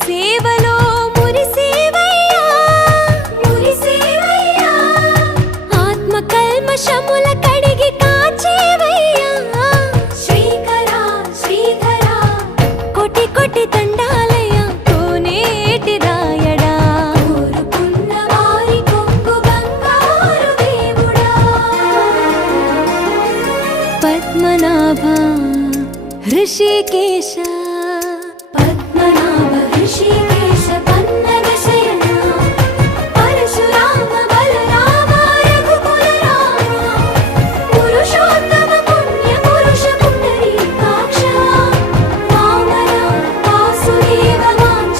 సేవలో మురిసేవయ్యా మురిసేవయ్యా ఆత్మ కల్మషముల కడిగి కాచేవయ్యా శ్రీకరా శ్రీధరా కోటి కోటి దండాలయ్యా కోనేటి రాయడా కోరుకున్న వారి కొంగు బంగారు దేవుడా పద్మనాభ ऋषिकेश